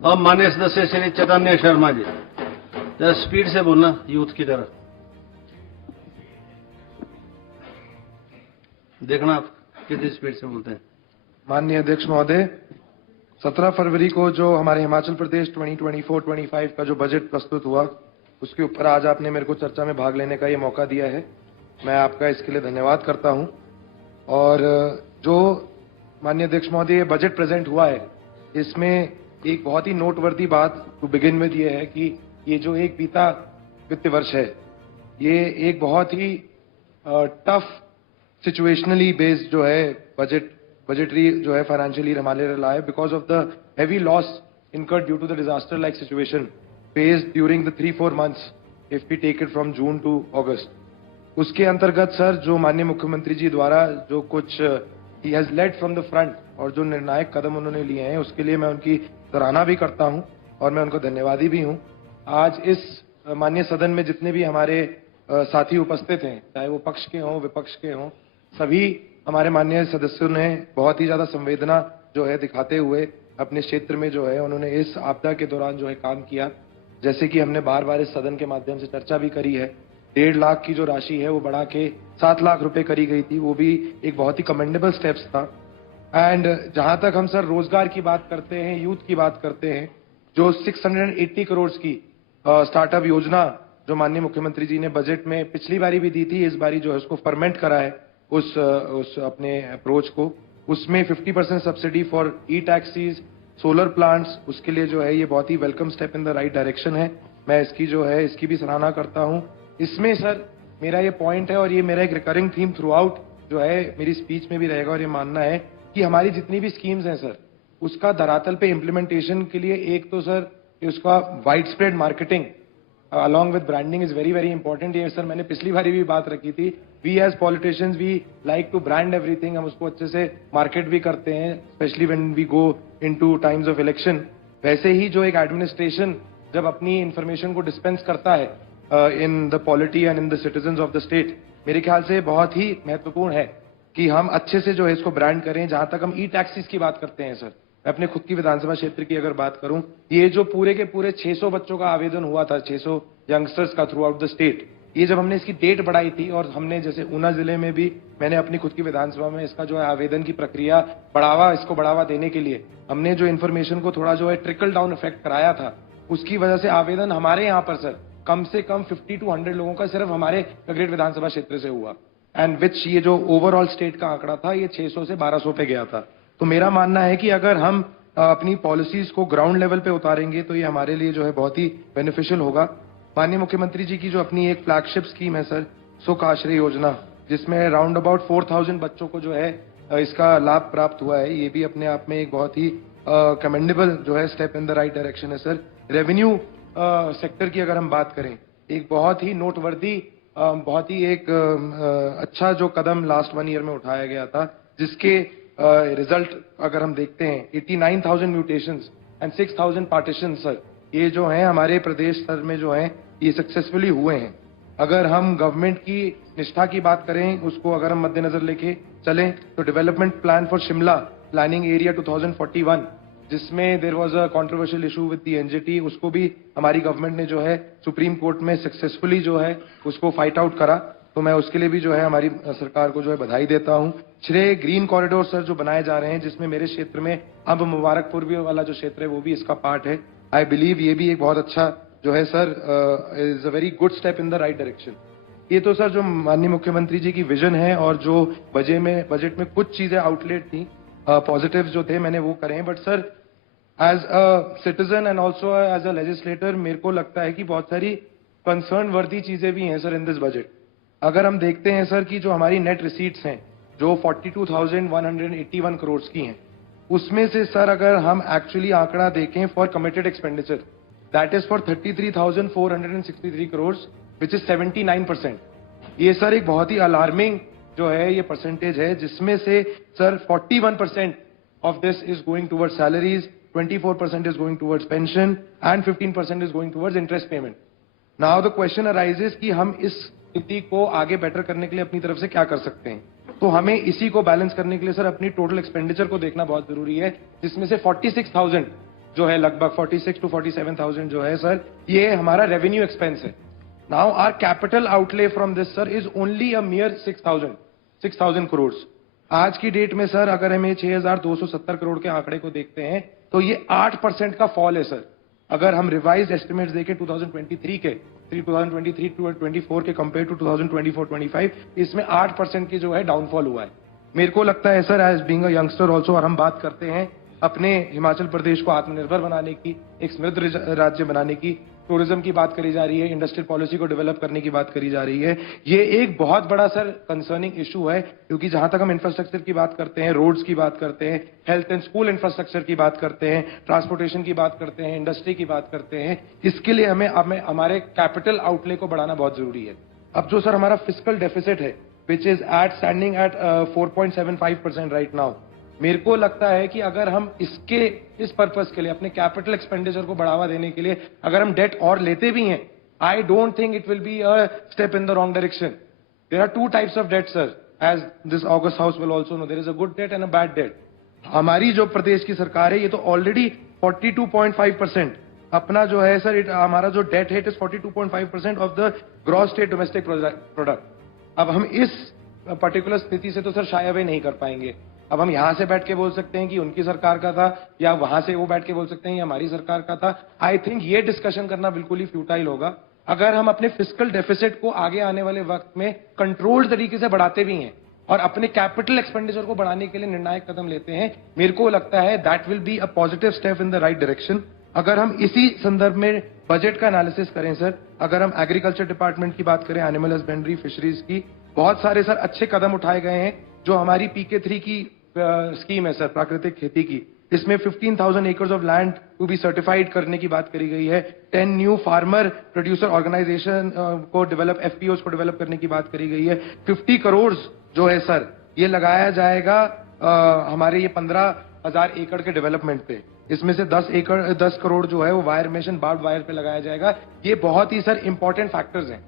अब माननीय सदस्य श्री चैतन्य शर्मा जी, जरा स्पीड से बोलना यूथ की तरह। देखना आप कितनी स्पीड से बोलते हैं। माननीय अध्यक्ष महोदय, 17 फरवरी को जो हमारे हिमाचल प्रदेश 2024-25 का जो बजट प्रस्तुत हुआ, उसके ऊपर आज आपने मेरे को चर्चा में भाग लेने का ये मौका दिया है। मैं आपका इसके लिए धन्यवाद करता हूं। और जो माननीय अध्यक्ष महोदय ये बजट प्रेजेंट हुआ है, इसमें एक बहुत ही नोटवर्दी बात टू बिगिन विद ये है कि ये जो एक बीता वित्त वर्ष है, ये एक बहुत ही टफ सिचुएशनली बेस्ड जो है बजटरी जो है फाइनेंशियल ईयर हमारे लिए रहा है, because of the heavy loss incurred due to the disaster like situation faced during the 3-4 months if we take it from June to August. उसके अंतर्गत सर जो माननीय मुख्यमंत्री जी द्वारा जो कुछ he has led from the front और जो निर्णायक कदम उन्होंने लिए हैं, उसके लिए मैं उनकी सराहना भी करता हूं और मैं उनको धन्यवादी भी हूं। आज इस माननीय सदन में जितने भी हमारे साथी उपस्थित हैं, चाहे वो पक्ष के हों विपक्ष के हों, सभी हमारे माननीय सदस्यों ने बहुत ही ज्यादा संवेदना जो है दिखाते हुए अपने क्षेत्र में जो है उन्होंने इस आपदा के दौरान जो है काम किया। जैसे कि हमने बार बार इस सदन के माध्यम से चर्चा भी करी है, 1.5 लाख की जो राशि है वो बढ़ा के 7 लाख रुपए करी गई थी, वो भी एक बहुत ही कमेंडेबल स्टेप्स था। एंड जहां तक हम सर रोजगार की बात करते हैं, यूथ की बात करते हैं, जो 680 करोड़ की स्टार्टअप योजना जो माननीय मुख्यमंत्री जी ने बजट में पिछली बारी भी दी थी, इस बारी जो है उसको फर्मेंट करा है उस अपने अप्रोच को। उसमें 50% subsidy for e taxis, solar plants, उसके लिए जो है ये बहुत ही welcome step in the right direction है। मैं इसकी भी सराहना करता हूं। इसमें सर मेरा ये पॉइंट है और ये मेरा एक रिकरिंग थीम थ्रू आउट जो है मेरी स्पीच में भी रहेगा, और ये मानना है कि हमारी जितनी भी स्कीम्स हैं सर, उसका धरातल पे इम्प्लीमेंटेशन के लिए एक तो सर उसका wide spread marketing along with branding is very very important। ये सर मैंने पिछली बारी भी बात रखी थी। We as politicians we like to brand everything, हम उसको अच्छे से मार्केट भी करते हैं, especially when we go into times of election। वैसे ही जो एक एडमिनिस्ट्रेशन जब अपनी इंफॉर्मेशन को डिस्पेंस करता है in the polity and in the citizens of the state, मेरे ख्याल से बहुत ही महत्वपूर्ण है कि हम अच्छे से जो है इसको ब्रांड करें। जहां तक हम ई टैक्सीज की बात करते हैं सर, मैं अपने खुद की विधानसभा क्षेत्र की अगर बात करूं, ये जो पूरे के पूरे 600 बच्चों का आवेदन हुआ था, 600 यंगस्टर्स का थ्रू आउट द स्टेट, ये जब हमने इसकी डेट बढ़ाई थी और हमने जैसे ऊना जिले में भी मैंने अपनी खुद की विधानसभा में इसका जो है आवेदन की प्रक्रिया बढ़ावा देने के लिए हमने जो इन्फॉर्मेशन को थोड़ा जो है ट्रिकल डाउन इफेक्ट कराया था, उसकी वजह से आवेदन हमारे यहाँ पर सर कम से कम 50 to 100 लोगों का सिर्फ हमारे ग्रेट विधानसभा क्षेत्र से हुआ, एंड विच ये जो ओवरऑल स्टेट का आंकड़ा था ये 600 से 1200 पे गया था। तो मेरा मानना है कि अगर हम अपनी पॉलिसीज को ग्राउंड लेवल पे उतारेंगे तो ये हमारे लिए जो है बहुत ही बेनिफिशियल होगा। माननीय मुख्यमंत्री जी की जो अपनी एक फ्लैगशिप स्कीम है सर, सुख आश्रय योजना, जिसमें राउंड अबाउट 4000 बच्चों को जो है इसका लाभ प्राप्त हुआ है, ये भी अपने आप में एक बहुत ही कमेंडेबल जो है step in the right direction है सर। रेवेन्यू सेक्टर की अगर हम बात करें, एक बहुत ही नोटवर्दी बहुत ही एक अच्छा जो कदम लास्ट 1 ईयर में उठाया गया था, जिसके रिजल्ट अगर हम देखते हैं 89,000 म्यूटेशंस एंड 6,000 पार्टीशन सर, ये जो हैं हमारे प्रदेश स्तर में जो हैं ये सक्सेसफुली हुए हैं। अगर हम गवर्नमेंट की निष्ठा की बात करें, उसको अगर हम मद्देनजर लेके चलें, तो development plan for Shimla planning area 2041, जिसमें there was a controversial issue with the NGT, उसको भी हमारी गवर्नमेंट ने जो है सुप्रीम कोर्ट में सक्सेसफुली जो है उसको फाइट आउट करा। तो मैं उसके लिए भी जो है हमारी सरकार को जो है बधाई देता हूं। 6 ग्रीन कॉरिडोर सर जो बनाए जा रहे हैं, जिसमें मेरे क्षेत्र में अब मुबारकपुर भी वाला जो क्षेत्र है वो भी इसका पार्ट है। आई बिलीव ये भी एक बहुत अच्छा जो है sir is a very good step in the right direction. ये तो सर जो माननीय मुख्यमंत्री जी की विजन है और जो बजट में कुछ चीजें आउटलेट थी पॉजिटिव जो थे मैंने वो करे हैं। But sir as a citizen and also as a legislator मेरे को लगता है कि बहुत सारी कंसर्न वर्दी चीजें भी हैं सर इन दिस बजट। अगर हम देखते हैं सर कि जो हमारी नेट रिसीट्स हैं जो 42,181 करोड़ की हैं, उसमें से सर अगर हम एक्चुअली आंकड़ा देखें for committed expenditure, that is for 33,463 crore which is 79%। ये सर एक बहुत ही अलार्मिंग जो है ये परसेंटेज है, जिसमें से sir 41% of this is going towards salaries, 24% is going towards pension and 15% is going towards interest payment. Now the question arises कि हम इस स्थिति को आगे बेटर करने के लिए अपनी तरफ से क्या कर सकते हैं। तो हमें इसी को बैलेंस करने के लिए सर अपनी टोटल एक्सपेंडिचर को देखना बहुत जरूरी है, जिसमें से 46,000 जो है लगभग 46 to 47,000 जो है सर, ये हमारा रेवेन्यू एक्सपेंस है। Now our capital outlay from this sir is only a mere 6,000 crore. आज की डेट में सर अगर हम 6,270 करोड़ के आंकड़े को देखते हैं तो ये 8% का फॉल है सर। अगर हम रिवाइज एस्टिमेट्स देखें 2023 के 2023-24 के कंपेयर टू 2024-25, इसमें 8% की जो है डाउनफॉल हुआ है। मेरे को लगता है sir, as being a youngster also, और हम बात करते हैं अपने हिमाचल प्रदेश को आत्मनिर्भर बनाने की, एक समृद्ध राज्य बनाने की, टूरिज्म की बात करी जा रही है, इंडस्ट्रियल पॉलिसी को डेवलप करने की बात करी जा रही है। ये एक बहुत बड़ा सर कंसर्निंग इशू है, क्योंकि जहां तक हम इंफ्रास्ट्रक्चर की बात करते हैं, रोड्स की बात करते हैं, हेल्थ एंड स्कूल इंफ्रास्ट्रक्चर की बात करते हैं, ट्रांसपोर्टेशन की बात करते हैं, इंडस्ट्री की बात करते हैं, इसके लिए हमें हमारे कैपिटल आउटले को बढ़ाना बहुत जरूरी है। अब जो सर हमारा फिस्कल डेफिसिट है, which is standing at 4.75% right now, मेरे को लगता है कि अगर हम इस पर्पस के लिए, अपने कैपिटल एक्सपेंडिचर को बढ़ावा देने के लिए अगर हम डेट और लेते भी हैं, I don't think it will be a step in the wrong direction. There are 2 types of debt sir, as this august house will also know, there is a good debt and a bad debt. हमारी जो प्रदेश की सरकार है, ये तो already 42.5% अपना जो है सर, हमारा जो डेट है it is 42.5% of the gross state domestic product. अब हम इस पर्टिकुलर स्थिति से तो सर शायद अवे नहीं कर पाएंगे। अब हम यहां से बैठ के बोल सकते हैं कि उनकी सरकार का था, या वहां से वो बैठ के बोल सकते हैं ये हमारी सरकार का था। आई थिंक ये डिस्कशन करना बिल्कुल ही फ्यूटाइल होगा। अगर हम अपने फिस्कल डेफिसिट को आगे आने वाले वक्त में कंट्रोल्ड तरीके से बढ़ाते भी हैं और अपने कैपिटल एक्सपेंडिचर को बढ़ाने के लिए निर्णायक कदम लेते हैं, मेरे को लगता है that will be a positive step in the right direction. अगर हम इसी संदर्भ में बजट का एनालिसिस करें सर, अगर हम एग्रीकल्चर डिपार्टमेंट की बात करें, एनिमल हस्बेंड्री, फिशरीज की, बहुत सारे सर अच्छे कदम उठाए गए हैं। जो हमारी PK3 की स्कीम है सर, प्राकृतिक खेती की, इसमें 15,000 acres of land to be certified करने की बात करी गई है। 10 न्यू फार्मर प्रोड्यूसर ऑर्गेनाइजेशन को डेवलप, FPOs को डेवलप करने की बात करी गई है। 50 करोड़ जो है सर, ये लगाया जाएगा हमारे ये 15,000 एकड़ के डेवलपमेंट पे। इसमें से 10 करोड़ जो है वो वायर मेशन, बार्ड वायर पे लगाया जाएगा। ये बहुत ही सर इंपॉर्टेंट फैक्टर्स हैं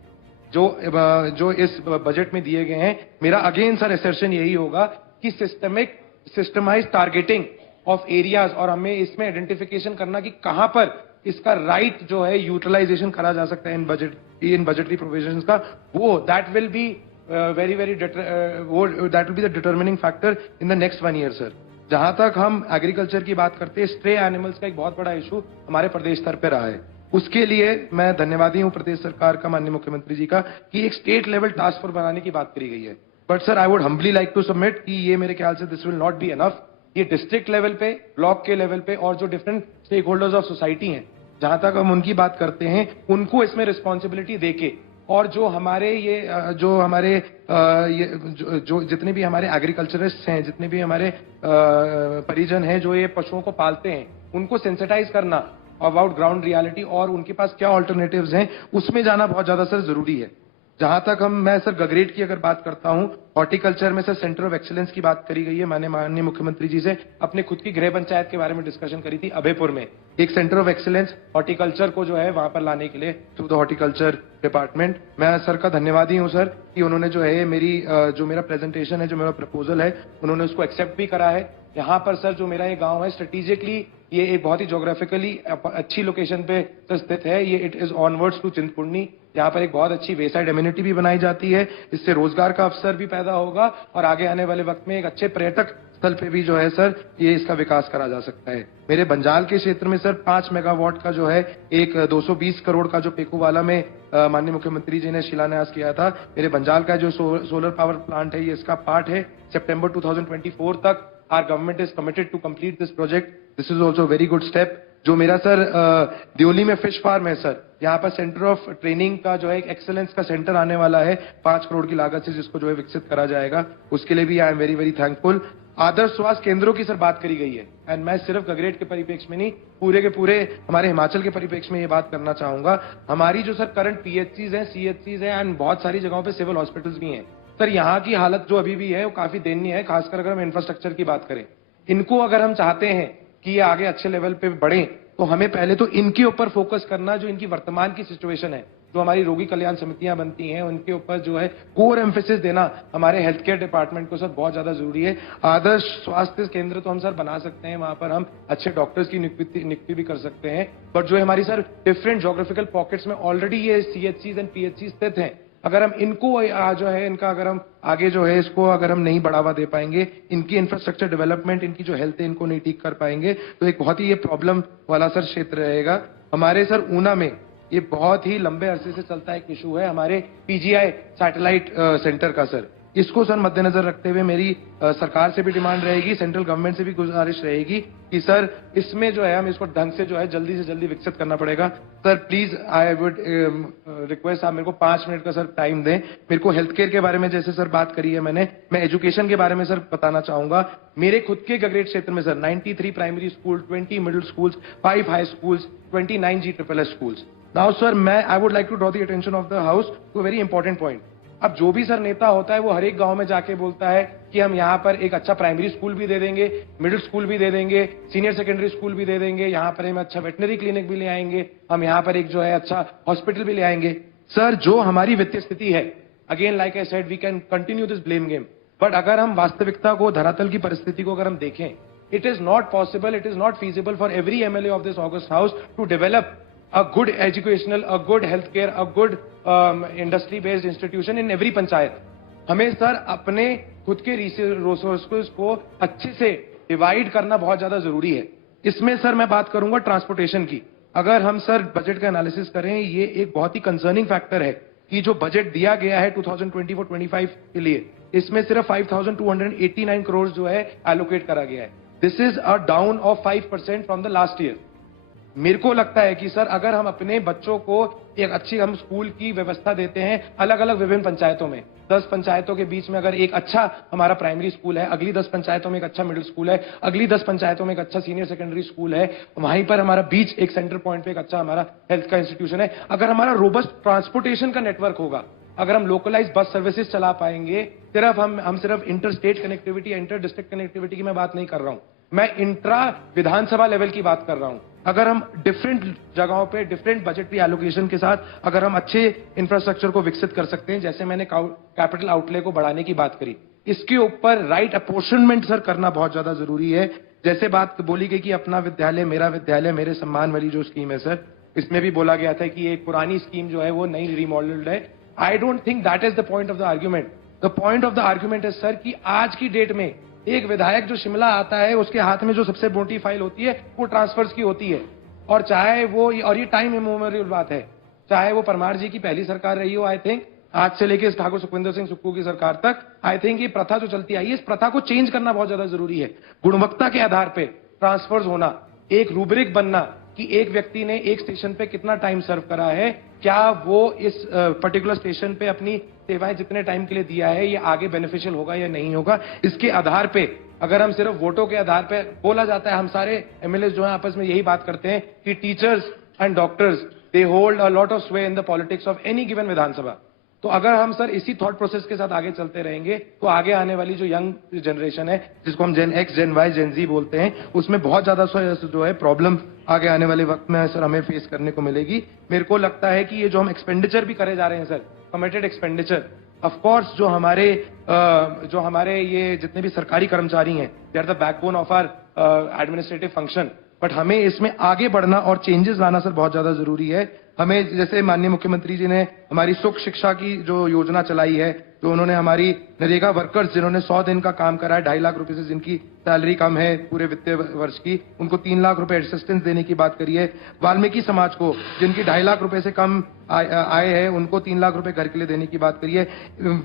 जो इस बजट में दिए गए हैं। मेरा अगेन सर असर्शन यही होगा कि सिस्टमाइज टारगेटिंग ऑफ एरियाज, और हमें इसमें आइडेंटिफिकेशन करना कि कहां पर इसका राइट जो है यूटिलाइजेशन करा जा सकता है इन बजटरी प्रोविजंस का, वो that will be that will be the determining factor in the next 1 year sir. जहां तक हम एग्रीकल्चर की बात करते हैं, स्ट्रे एनिमल्स का एक बहुत बड़ा इशू हमारे प्रदेश स्तर पर रहा है। उसके लिए मैं धन्यवादी हूं प्रदेश सरकार का, माननीय मुख्यमंत्री जी का, कि एक स्टेट लेवल टास्क फोर्स बनाने की बात करी गई है। But sir I would humbly like to submit कि ये मेरे ख्याल से this will not be enough. ये डिस्ट्रिक्ट लेवल पे, ब्लॉक के लेवल पे, और जो different stake holders of society हैं, जहां तक हम उनकी बात करते हैं, उनको इसमें रिस्पॉन्सिबिलिटी देके, और जो हमारे जो जितने भी हमारे एग्रीकल्चरिस्ट हैं, जितने भी हमारे परिजन हैं जो ये पशुओं को पालते हैं, उनको सेंसिटाइज करना अबाउट ग्राउंड रियलिटी और उनके पास क्या ऑल्टरनेटिव्स हैं, उसमें जाना बहुत ज्यादा सर जरूरी है। जहां तक मैं सर गगरेट की अगर बात करता हूं, हॉर्टिकल्चर में सर सेंटर ऑफ एक्सीलेंस की बात करी गई है। मैंने माननीय मुख्यमंत्री जी से अपने खुद की गृह पंचायत के बारे में डिस्कशन करी थी। अभयपुर में एक सेंटर ऑफ एक्सीलेंस हॉर्टिकल्चर को जो है वहां पर लाने के लिए थ्रू द हॉर्टिकल्चर डिपार्टमेंट। मैं सर का धन्यवादी हूं सर कि उन्होंने जो है जो मेरा प्रेजेंटेशन है, जो मेरा प्रपोजल है, उन्होंने उसको एक्सेप्ट भी करा है। यहाँ पर सर जो मेरा ये गांव है, स्ट्रेटेजिकली ये एक बहुत ही ज्योग्राफिकली अच्छी लोकेशन पे स्थित है। ये it is onwards to Chintpurni. यहाँ पर एक बहुत अच्छी वेसाइड एम्यूनिटी भी बनाई जाती है। इससे रोजगार का अवसर भी पैदा होगा और आगे आने वाले वक्त में एक अच्छे पर्यटक स्थल पे भी जो है सर ये इसका विकास करा जा सकता है। मेरे बंजाल के क्षेत्र में सर 5 मेगावाट का जो है एक 220 करोड़ का जो पेकुवाला में माननीय मुख्यमंत्री जी ने शिलान्यास किया था। मेरे बंजाल का जो सोलर पावर प्लांट है, ये इसका पार्ट है। सितंबर 2024 तक our government is committed to complete this project. This is also a very good step. जो मेरा सर दियोली में फिश फार्म है सर, यहाँ पर सेंटर ऑफ ट्रेनिंग का जो है एक एक्सेलेंस का सेंटर आने वाला है 5 करोड़ की लागत से, जिसको जो है विकसित करा जाएगा। उसके लिए भी I am very very thankful. आदर्श स्वास्थ्य केंद्रों की सर बात करी गई है, एंड मैं सिर्फ गगरेट के परिप्रेक्ष्य में नहीं, पूरे के पूरे हमारे हिमाचल के परिप्रेक्ष्य में ये बात करना चाहूंगा। हमारी जो सर करंट PHCs हैं, CHCs हैं, एंड बहुत सारी जगहों पे सिविल हॉस्पिटल्स भी हैं सर। यहाँ की हालत जो अभी भी है वो काफी दयनीय है, खासकर अगर हम इंफ्रास्ट्रक्चर की बात करें। इनको अगर हम चाहते हैं कि ये आगे अच्छे लेवल पे बढ़े, तो हमें पहले तो इनके ऊपर फोकस करना, जो इनकी वर्तमान की सिचुएशन है, जो हमारी रोगी कल्याण समितियां बनती हैं उनके ऊपर जो है कोर एम्फेसिस देना हमारे हेल्थ केयर डिपार्टमेंट को सर बहुत ज्यादा जरूरी है। आदर्श स्वास्थ्य केंद्र तो हम सर बना सकते हैं, वहां पर हम अच्छे डॉक्टर्स की नियुक्ति भी कर सकते हैं, बट जो है हमारी सर डिफरेंट ज्योग्राफिकल पॉकेट्स में ऑलरेडी ये CHCs एंड PHCs स्थित हैं। अगर हम इनको जो है इनका अगर हम आगे जो है इसको अगर हम नहीं बढ़ावा दे पाएंगे, इनकी इंफ्रास्ट्रक्चर डेवलपमेंट, इनकी जो हेल्थ है इनको नहीं ठीक कर पाएंगे, तो एक बहुत ही ये प्रॉब्लम वाला सर क्षेत्र रहेगा। हमारे सर ऊना में ये बहुत ही लंबे अरसे से चलता एक इशू है हमारे PGI सैटेलाइट सेंटर का सर। इसको सर मद्देनजर रखते हुए मेरी सरकार से भी डिमांड रहेगी, सेंट्रल गवर्नमेंट से भी गुजारिश रहेगी कि सर इसमें जो है हम इसको ढंग से जो है जल्दी से जल्दी विकसित करना पड़ेगा। Sir please I would request, आप मेरे को 5 मिनट का सर टाइम दें। मेरे को हेल्थ केयर के बारे में जैसे सर बात करी है मैं एजुकेशन के बारे में सर बताना चाहूंगा। मेरे खुद के गगरेट क्षेत्र में sir 93 primary school, 20 middle schools, 5 high schools, 29 GSSS schools. Now sir I would like to draw the attention of the house to very important point. अब जो भी सर नेता होता है वो हर एक गांव में जाके बोलता है कि हम यहाँ पर एक अच्छा प्राइमरी स्कूल भी दे देंगे, मिडिल स्कूल भी दे देंगे, सीनियर सेकेंडरी स्कूल भी दे देंगे, यहाँ पर हम अच्छा वेटनरी क्लिनिक भी ले आएंगे, हम यहाँ पर एक जो है अच्छा हॉस्पिटल भी ले आएंगे। सर जो हमारी वित्तीय स्थिति है, again like I said we can continue this blame game, but अगर हम वास्तविकता को, धरातल की परिस्थिति को अगर हम देखें, it is not possible, it is not feasible for every MLA of this august house to develop a good educational, a good healthcare, a good industry based institution in every panchayat. हमें सर अपने खुद के resources को अच्छे से divide करना बहुत ज्यादा जरूरी है। इसमें सर मैं बात करूंगा ट्रांसपोर्टेशन की। अगर हम सर बजट का एनालिसिस करें, ये एक बहुत ही कंसर्निंग फैक्टर है कि जो बजट दिया गया है 2024-25 के लिए, इसमें सिर्फ 5,289 करोड़ जो है एलोकेट करा गया है। This is a down of 5% from the last year. मेरे को लगता है कि सर अगर हम अपने बच्चों को एक अच्छी हम स्कूल की व्यवस्था देते हैं अलग अलग विभिन्न पंचायतों में, 10 पंचायतों के बीच में अगर एक अच्छा हमारा प्राइमरी स्कूल है, अगली 10 पंचायतों में एक अच्छा मिडिल स्कूल है, अगली 10 पंचायतों में एक अच्छा सीनियर सेकेंडरी स्कूल है, वहीं पर हमारा बीच एक सेंटर पॉइंट पे एक अच्छा हमारा हेल्थ का इंस्टीट्यूशन है, अगर हमारा रोबस्ट ट्रांसपोर्टेशन का नेटवर्क होगा, अगर हम लोकलाइज बस सर्विसेज चला पाएंगे, सिर्फ हम सिर्फ inter state connectivity, inter district connectivity की मैं बात नहीं कर रहा हूं, मैं इंट्रा विधानसभा लेवल की बात कर रहा हूं। अगर हम डिफरेंट जगहों पे डिफरेंट बजटरी एलोकेशन के साथ अगर हम अच्छे इंफ्रास्ट्रक्चर को विकसित कर सकते हैं, जैसे मैंने कैपिटल आउटले को बढ़ाने की बात करी, इसके ऊपर राइट अपोर्शनमेंट सर करना बहुत ज्यादा जरूरी है। जैसे बात बोली गई कि अपना विद्यालय मेरा विद्यालय मेरे सम्मान वाली जो स्कीम है सर, इसमें भी बोला गया था कि एक पुरानी स्कीम जो है वो नई रिमॉडल्ड है। आई don't think that is the point of the argument. The point of the argument is sir कि आज की डेट में एक विधायक जो शिमला आता है उसके हाथ में जो सबसे मोटी फाइल होती है वो ट्रांसफर्स की होती है, और चाहे वो, और ये टाइम इमोमेरियल बात है, चाहे वो परमार जी की पहली सरकार रही हो, आई थिंक आज से लेके ठाकुर सुखविंदर सिंह सुक्खू की सरकार तक, आई थिंक ये प्रथा जो चलती आई है, इस प्रथा को चेंज करना बहुत ज्यादा जरूरी है। गुणवत्ता के आधार पे ट्रांसफर्स होना, एक रूब्रिक बनना कि एक व्यक्ति ने एक स्टेशन पे कितना टाइम सर्व करा है, क्या वो इस पर्टिकुलर स्टेशन पे अपनी सेवाएं जितने टाइम के लिए दिया है ये आगे बेनिफिशियल होगा या नहीं होगा, इसके आधार पे अगर हम सिर्फ वोटों के आधार पे, बोला जाता है, हम सारे MLAs जो है आपस में यही बात करते हैं कि teachers and doctors they hold a lot of sway in the politics of any given Vidhan Sabha. तो अगर हम सर इसी थॉट प्रोसेस के साथ आगे चलते रहेंगे तो आगे आने वाली जो यंग जनरेशन है, जिसको हम Gen X, Gen Y, Gen Z बोलते हैं, उसमें बहुत ज्यादा जो है प्रॉब्लम आगे आने वाले वक्त में सर हमें फेस करने को मिलेगी। मेरे को लगता है कि ये जो हम एक्सपेंडिचर भी करे जा रहे हैं sir, committed expenditure, of course जो हमारे ये जितने भी सरकारी कर्मचारी हैं, they are the backbone of our administrative function, but हमें इसमें आगे बढ़ना और चेंजेस लाना सर बहुत ज्यादा जरूरी है। हमें जैसे माननीय मुख्यमंत्री जी ने हमारी सुख शिक्षा की जो योजना चलाई है, तो उन्होंने हमारी नरेगा वर्कर्स जिन्होंने 100 दिन का काम करा है, 2.5 लाख रुपए से जिनकी सैलरी कम है पूरे वित्तीय वर्ष की, उनको 3 लाख रुपए असिस्टेंस देने की बात करी है। वाल्मीकि समाज को जिनकी 2.5 लाख रुपए से कम आए हैं, उनको 3 लाख रुपए घर के लिए देने की बात करी है।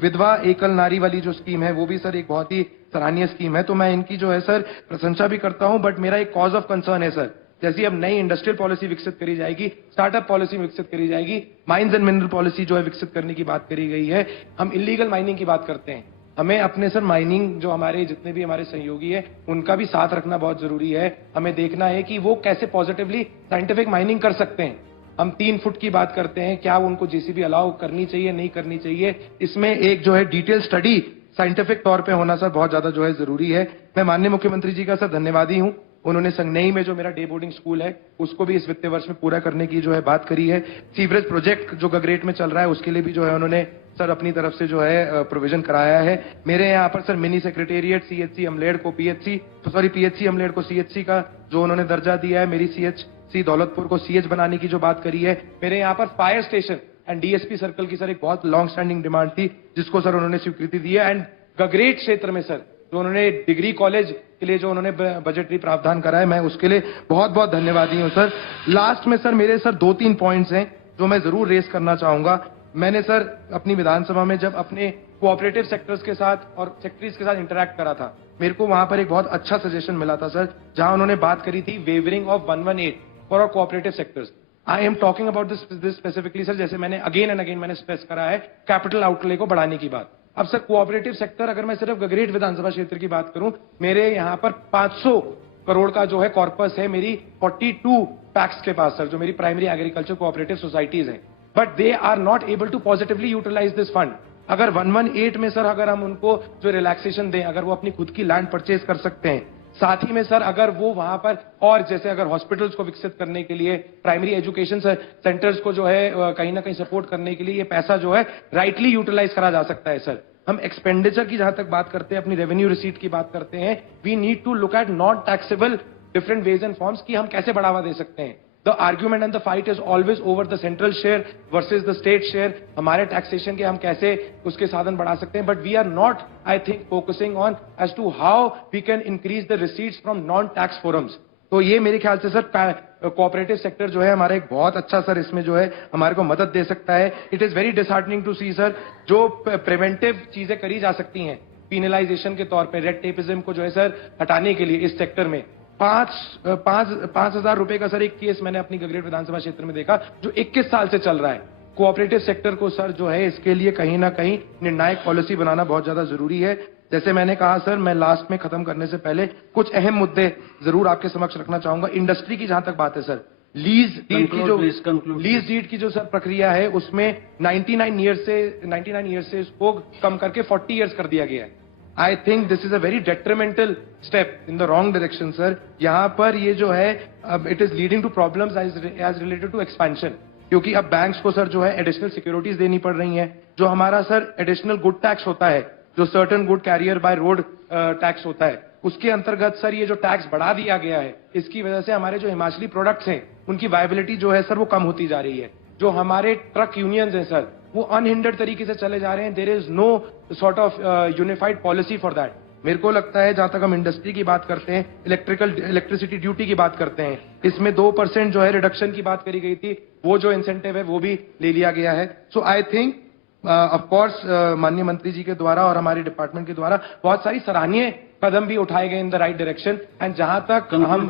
विधवा एकल नारी वाली जो स्कीम है वो भी सर एक बहुत ही सराहनीय स्कीम है, तो मैं इनकी जो है सर प्रशंसा भी करता हूं, बट मेरा एक कॉज ऑफ कंसर्न है सर, जैसी अब नई इंडस्ट्रियल पॉलिसी विकसित करी जाएगी, स्टार्टअप पॉलिसी विकसित करी जाएगी, माइंस एंड मिनरल पॉलिसी जो है विकसित करने की बात करी गई है, हम इलीगल माइनिंग की बात करते हैं। हमें अपने सर माइनिंग जो हमारे जितने भी हमारे सहयोगी है उनका भी साथ रखना बहुत जरूरी है। हमें देखना है कि वो कैसे पॉजिटिवली साइंटिफिक माइनिंग कर सकते हैं। हम 3 फुट की बात करते हैं, क्या उनको JCB अलाउ करनी चाहिए, नहीं करनी चाहिए, इसमें एक जो है डिटेल स्टडी साइंटिफिक तौर पे होना सर बहुत ज्यादा जो है जरूरी है। मैं माननीय मुख्यमंत्री जी का सर धन्यवादी हूं, उन्होंने संगनई में जो मेरा डे बोर्डिंग स्कूल है उसको भी इस वित्तीय वर्ष में पूरा करने की जो है बात करी है। सीवरेज प्रोजेक्ट जो गगरेट में चल रहा है उसके लिए भी जो है उन्होंने सर अपनी तरफ से जो है प्रोविजन कराया है। मेरे यहाँ पर sir mini secretariat CHC omelette को पीएचसी अमलेड को सीएचसी का जो उन्होंने दर्जा दिया है, मेरी सीएचसी दौलतपुर को सीएच बनाने की जो बात करी है। मेरे यहाँ पर fire station and DSP circle की सर एक बहुत लॉन्ग स्टैंडिंग डिमांड थी जिसको सर उन्होंने स्वीकृति दी है। एंड गगरेट क्षेत्र में सर जो उन्होंने डिग्री कॉलेज के लिए जो उन्होंने बजटरी प्रावधान करा है, मैं उसके लिए बहुत बहुत धन्यवादी हूं सर। लास्ट में सर मेरे सर 2-3 पॉइंट्स हैं जो मैं जरूर रेस करना चाहूंगा। मैंने सर अपनी विधानसभा में जब अपने कोऑपरेटिव सेक्टर्स के साथ और सेक्टरीज के साथ इंटरैक्ट करा था, मेरे को वहां पर एक बहुत अच्छा सजेशन मिला था सर, जहां उन्होंने बात करी थी waiving of 118 for our cooperative sectors. I am talking about this specifically sir, जैसे मैंने अगेन एंड अगेन मैंने स्ट्रेस करा है कैपिटल आउटले को बढ़ाने की बात। अब सर कोऑपरेटिव सेक्टर, अगर मैं सिर्फ गगरेट विधानसभा क्षेत्र की बात करूं, मेरे यहां पर 500 करोड़ का जो है कॉर्पस है मेरी 42 पैक्स के पास सर, जो मेरी प्राइमरी एग्रीकल्चर कोऑपरेटिव सोसाइटीज हैं, but they are not able to positively utilise this fund. अगर 118 में सर अगर हम उनको जो रिलैक्सेशन दें, अगर वो अपनी खुद की लैंड परचेज कर सकते हैं, साथ ही में सर अगर वो वहां पर और जैसे अगर हॉस्पिटल्स को विकसित करने के लिए, प्राइमरी एजुकेशन सेंटर्स को जो है कहीं ना कहीं सपोर्ट करने के लिए ये पैसा जो है राइटली यूटिलाइज करा जा सकता है सर। हम एक्सपेंडिचर की जहां तक बात करते हैं, अपनी रेवेन्यू रिसीट की बात करते हैं, we need to look at non taxable different ways and forms की हम कैसे बढ़ावा दे सकते हैं। The argument and the fight is always over the central share versus the state share. हमारे टैक्सेशन के हम कैसे उसके साधन बढ़ा सकते हैं, but we are not, I think, focusing on as to how we can increase the receipts from non-tax forums. तो ये मेरे ख्याल से सर कोऑपरेटिव सेक्टर जो है हमारा एक बहुत अच्छा सर इसमें जो है हमारे को मदद दे सकता है। It is very disheartening to see sir, जो प्रिवेंटिव चीजें करी जा सकती हैं पीनलाइजेशन के तौर पे, रेड टेपिज्म को जो है सर हटाने के लिए इस सेक्टर में 5,000 रुपए का सर एक केस मैंने अपनी गगरेट विधानसभा क्षेत्र में देखा जो 21 साल से चल रहा है। कोऑपरेटिव सेक्टर को सर जो है इसके लिए कहीं ना कहीं निर्णायक पॉलिसी बनाना बहुत ज्यादा जरूरी है। जैसे मैंने कहा सर, मैं लास्ट में खत्म करने से पहले कुछ अहम मुद्दे जरूर आपके समक्ष रखना चाहूंगा। इंडस्ट्री की जहां तक बात है सर, लीज डीड की जो सर प्रक्रिया है उसमें 99 ईयर्स से इसको कम करके 40 ईयर्स कर दिया गया है। I think this is a very detrimental step in the wrong direction sir. यहाँ पर ये जो है it is leading to problems as related to expansion, क्योंकि अब बैंक्स को सर जो है एडिशनल सिक्योरिटीज देनी पड़ रही हैं। जो हमारा सर एडिशनल गुड टैक्स होता है, जो certain good carrier by road tax होता है, उसके अंतर्गत सर ये जो टैक्स बढ़ा दिया गया है, इसकी वजह से हमारे जो हिमाचली प्रोडक्ट्स हैं उनकी वायबिलिटी जो है सर वो कम होती जा रही है। जो हमारे ट्रक यूनियंस हैं सर वो अनहिंडर्ड तरीके से चले जा रहे हैं। There is no sort of unified policy for that. मेरे को लगता है जहां तक हम इंडस्ट्री की बात करते हैं, इलेक्ट्रिसिटी ड्यूटी की बात करते हैं, इसमें 2% जो है रिडक्शन की बात करी गई थी, वो जो इंसेंटिव है वो भी ले लिया गया है। सो आई थिंक ऑफ कोर्स माननीय मंत्री जी के द्वारा और हमारे डिपार्टमेंट के द्वारा बहुत सारी सराहनीय कदम भी उठाए गए इन द राइट डायरेक्शन। एंड जहां तक हम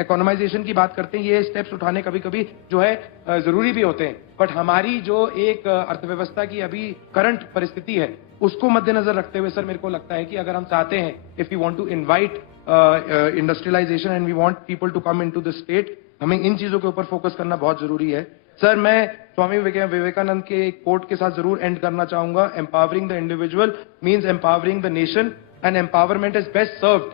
इकोनॉमाइजेशन की बात करते हैं, ये स्टेप्स उठाने कभी कभी जो है जरूरी भी होते हैं, बट हमारी जो एक अर्थव्यवस्था की अभी करंट परिस्थिति है उसको मद्देनजर रखते हुए सर मेरे को लगता है कि अगर हम चाहते हैं, if you want to invite industrialisation and we want people to come into the state, हमें इन चीजों के ऊपर फोकस करना बहुत जरूरी है। सर मैं स्वामी विवेकानंद के एक कोट के साथ जरूर एंड करना चाहूंगा, empowering the individual means empowering the nation and empowerment is best served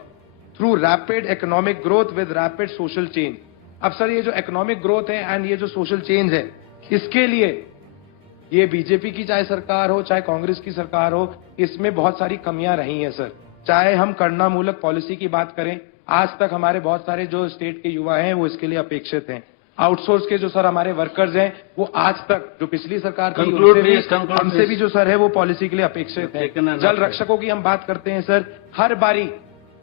through rapid economic growth with rapid social change. अब सर ये जो इकोनॉमिक ग्रोथ है एंड ये जो सोशल चेंज है, इसके लिए ये बीजेपी की चाहे सरकार हो चाहे कांग्रेस की सरकार हो, इसमें बहुत सारी कमियां रही हैं सर। चाहे हम करणामूलक पॉलिसी की बात करें, आज तक हमारे बहुत सारे जो स्टेट के युवा हैं वो इसके लिए अपेक्षित हैं। आउटसोर्स के जो सर हमारे वर्कर्स हैं वो आज तक जो पिछली सरकार थी हमसे भी जो सर है वो पॉलिसी के लिए अपेक्षित है। जल रक्षकों की हम बात करते हैं सर, हर बारी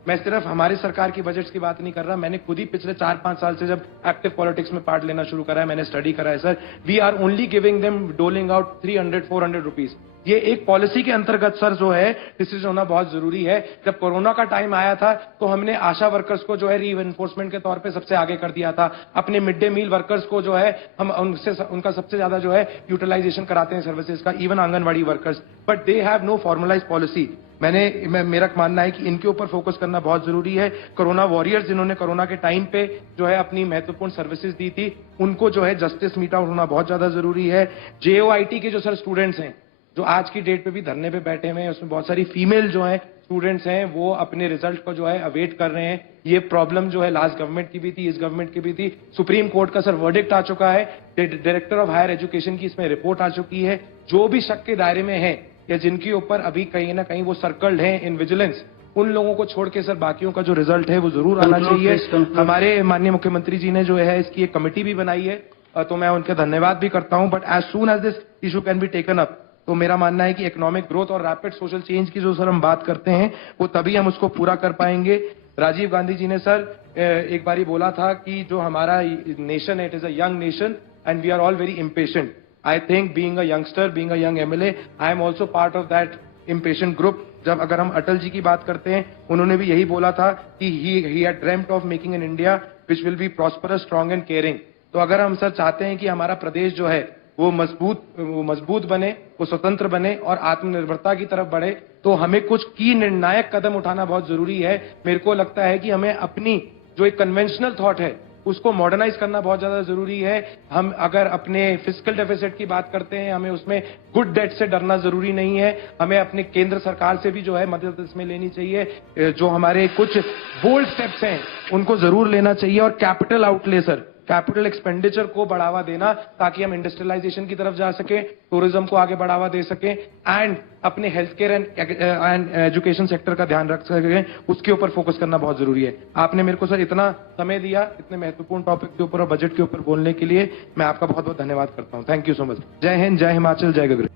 मैं सिर्फ हमारी सरकार की बजट्स की बात नहीं कर रहा, मैंने खुद ही पिछले 4-5 साल से जब एक्टिव पॉलिटिक्स में पार्ट लेना शुरू करा है, मैंने स्टडी करा है sir, we are only giving them doling out 300-400 rupees. ये एक पॉलिसी के अंतर्गत सर जो है डिसीजन होना बहुत जरूरी है। जब कोरोना का टाइम आया था तो हमने आशा वर्कर्स को जो है रीइंफोर्समेंट के तौर पे सबसे आगे कर दिया था। अपने मिड डे मील वर्कर्स को जो है हम उनका सबसे ज्यादा जो है यूटिलाइजेशन कराते हैं सर्विसेज का, even anganwadi workers, but they have no formalise policy. मेरा मानना है कि इनके ऊपर फोकस करना बहुत जरूरी है। कोरोना वॉरियर्स जिन्होंने कोरोना के टाइम पे जो है अपनी महत्वपूर्ण सर्विसेज दी थी, उनको जो है जस्टिस मीट आउट होना बहुत ज्यादा जरूरी है। JOIT के जो सर स्टूडेंट्स हैं जो आज की डेट पे भी धरने पे बैठे हुए हैं, उसमें बहुत सारी फीमेल जो हैं स्टूडेंट्स हैं वो अपने रिजल्ट को जो है अवेट कर रहे हैं। ये प्रॉब्लम जो है लास्ट गवर्नमेंट की भी थी, इस गवर्नमेंट की भी थी। सुप्रीम कोर्ट का सर वर्डिक्ट आ चुका है, डायरेक्टर ऑफ हायर एजुकेशन की इसमें रिपोर्ट आ चुकी है। जो भी शक के दायरे में है या जिनके ऊपर अभी कहीं ना कहीं वो सर्कल्ड हैं इन विजिलेंस, उन लोगों को छोड़ के सर बाकियों का जो रिजल्ट है वो जरूर आना चाहिए। हमारे माननीय मुख्यमंत्री जी ने जो है इसकी एक कमेटी भी बनाई है, तो मैं उनके धन्यवाद भी करता हूं। But as soon as this issue can be taken up, तो मेरा मानना है कि इकोनॉमिक ग्रोथ और रैपिड सोशल चेंज की जो सर हम बात करते हैं वो तभी हम उसको पूरा कर पाएंगे। राजीव गांधी जी ने सर एक बारी बोला था कि जो हमारा नेशन है, it is a young nation and we are all very impatient. I think being a youngster, being a young MLA, I am also part of that impatient group. जब अगर हम अटल जी की बात करते हैं, उन्होंने भी यही बोला था कि he had dreamed of making an India which will be prosperous, strong and caring. तो अगर हम सर चाहते हैं कि हमारा प्रदेश जो है वो मजबूत बने, वो स्वतंत्र बने और आत्मनिर्भरता की तरफ बढ़े, तो हमें कुछ की निर्णायक कदम उठाना बहुत जरूरी है। मेरे को लगता है कि हमें अपनी जो एक कन्वेंशनल थॉट है उसको मॉडर्नाइज करना बहुत ज्यादा जरूरी है। हम अगर अपने फिस्कल डेफिसिट की बात करते हैं, हमें उसमें गुड डेट से डरना जरूरी नहीं है। हमें अपने केंद्र सरकार से भी जो है मदद इसमें लेनी चाहिए। जो हमारे कुछ बोल्ड स्टेप्स हैं उनको जरूर लेना चाहिए। और capital outlay sir, capital expenditure को बढ़ावा देना ताकि हम इंडस्ट्रियलाइजेशन की तरफ जा सके, टूरिज्म को आगे बढ़ावा दे सके एंड अपने health care and education sector का ध्यान रख सके, उसके ऊपर फोकस करना बहुत जरूरी है। आपने मेरे को सर इतना समय दिया, इतने महत्वपूर्ण टॉपिक के ऊपर और बजट के ऊपर बोलने के लिए मैं आपका बहुत बहुत धन्यवाद करता हूं। Thank you so much. जय हिंद, जय हिमाचल, जय गगरेट।